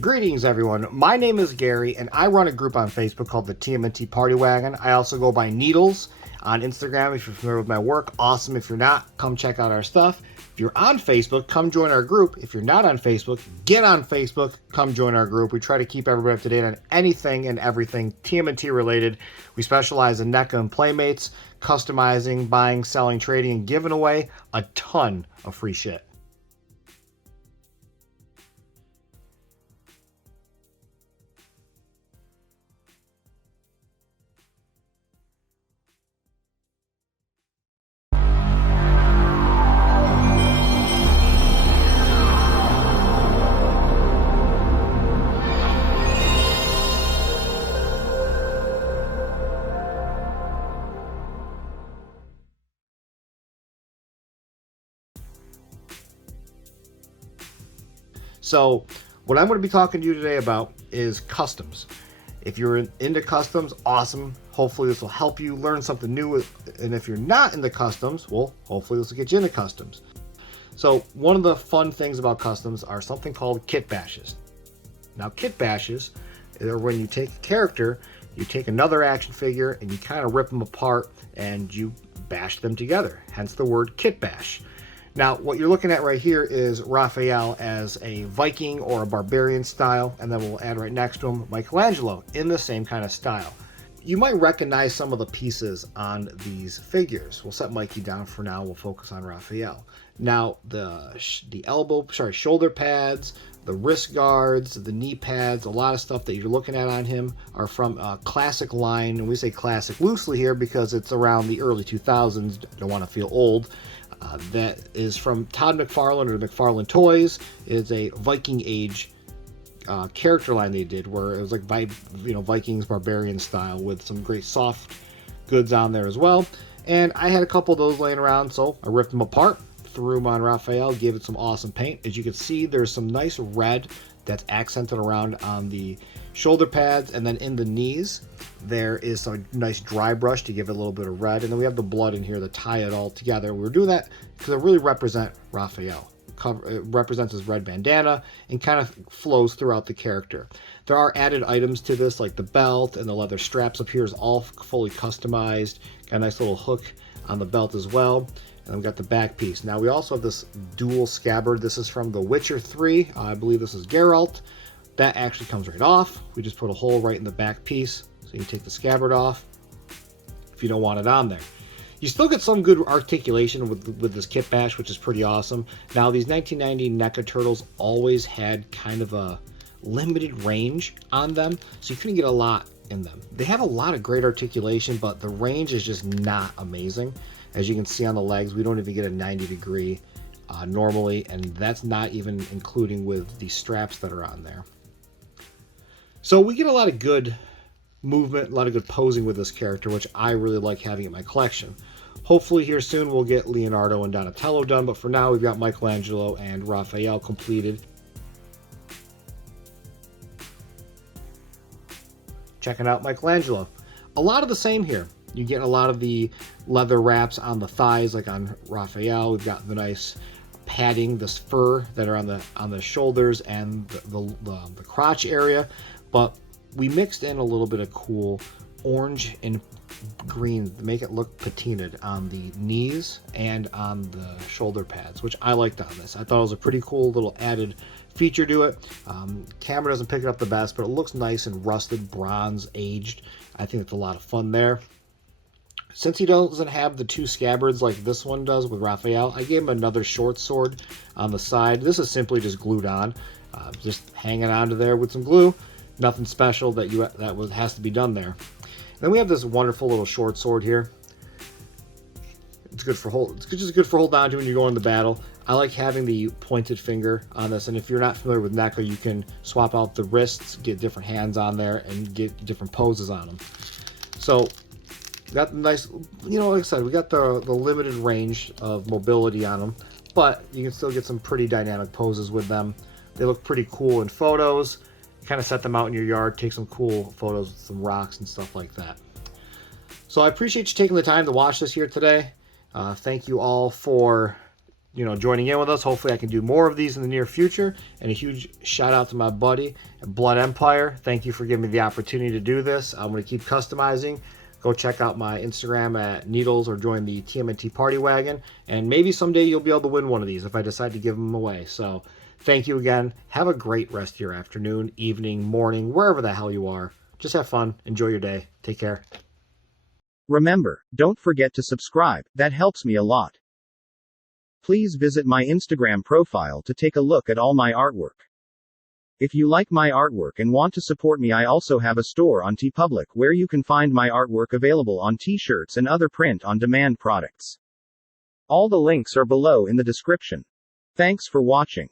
Greetings, everyone. My name is Gary, and I run a group on Facebook called the TMNT Party Wagon. I also go by Needdles on Instagram. If you're familiar with my work, awesome. If you're not, come check out our stuff. If you're on Facebook, come join our group. If you're not on Facebook, get on Facebook, come join our group. We try to keep everybody up to date on anything and everything TMNT related. We specialize in NECA and Playmates, customizing, buying, selling, trading, and giving away a ton of free shit. So what I'm going to be talking to you today about is customs. If you're into customs, awesome. Hopefully this will help you learn something new. And if you're not into customs, well, hopefully this will get you into customs. So one of the fun things about customs are something called kit bashes. Now kit bashes are when you take a character, you take another action figure and you kind of rip them apart and you bash them together. Hence the word kit bash. Now, what you're looking at right here is Raphael as a Viking or a barbarian style, and then we'll add right next to him Michelangelo in the same kind of style. You might recognize some of the pieces on these figures. We'll set Mikey down for now. We'll focus on Raphael. Now, the shoulder pads, the wrist guards, the knee pads, a lot of stuff that you're looking at on him are from a classic line, and we say classic loosely here because it's around the early 2000s. Don't want to feel old. That is from Todd McFarlane or McFarlane Toys. It's a Viking Age character line they did where it was like Vikings barbarian style with some great soft goods on there as well. And I had a couple of those laying around, so I ripped them apart, threw them on Raphael, gave it some awesome paint. As you can see, there's some nice red that's accented around on the shoulder pads, and then in the knees there is a nice dry brush to give it a little bit of red, and then we have the blood in here to tie it all together. We're doing that because it really represents Raphael. It represents his red bandana and kind of flows throughout the character. There are added items to this, like the belt and the leather straps up here is all fully customized. Got a nice little hook on the belt as well. And we got the back piece. Now we also have this dual scabbard. This is from The Witcher 3. I believe this is Geralt. That actually comes right off. We just put a hole right in the back piece. So you can take the scabbard off if you don't want it on there. You still get some good articulation with this kit bash, which is pretty awesome. Now these 1990 NECA Turtles always had kind of a limited range on them, so you couldn't get a lot in them. They have a lot of great articulation, but the range is just not amazing. As you can see on the legs, we don't even get a 90 degree normally, and that's not even including with the straps that are on there. So we get a lot of good movement, a lot of good posing with this character, which I really like having in my collection. Hopefully here soon we'll get Leonardo and Donatello done, but for now we've got Michelangelo and Raphael completed. Checking out Michelangelo. A lot of the same here. You get a lot of the leather wraps on the thighs, like on Raphael. We've got the nice padding, this fur that are on the shoulders and the crotch area, but we mixed in a little bit of cool orange and green to make it look patinaed on the knees and on the shoulder pads, which I liked on this. I thought it was a pretty cool little added feature to it. Camera doesn't pick it up the best, but it looks nice and rusted, bronze, aged. I think it's a lot of fun there. Since he doesn't have the two scabbards like this one does with Raphael, I gave him another short sword on the side. This is simply just glued on, just hanging onto there with some glue. Nothing special that has to be done there. And then we have this wonderful little short sword here. It's good for hold. It's just good for hold on to when you're going to battle. I like having the pointed finger on this, and if you're not familiar with NECA, you can swap out the wrists, get different hands on there, and get different poses on them. So got nice, like I said, we got the limited range of mobility on them, but you can still get some pretty dynamic poses with them. They look pretty cool in photos. Kind of set them out in your yard, take some cool photos with some rocks and stuff like that. So I appreciate you taking the time to watch this here today. Thank you all for joining in with us. Hopefully I can do more of these in the near future. And a huge shout out to my buddy at Blood Empire. Thank you for giving me the opportunity to do this. I'm going to keep customizing. Go check out my Instagram at Needdles or join the TMNT Party Wagon. And maybe someday you'll be able to win one of these if I decide to give them away. So thank you again. Have a great rest of your afternoon, evening, morning, wherever the hell you are. Just have fun. Enjoy your day. Take care. Remember, don't forget to subscribe. That helps me a lot. Please visit my Instagram profile to take a look at all my artwork. If you like my artwork and want to support me, I also have a store on TeePublic where you can find my artwork available on t-shirts and other print-on-demand products. All the links are below in the description. Thanks for watching.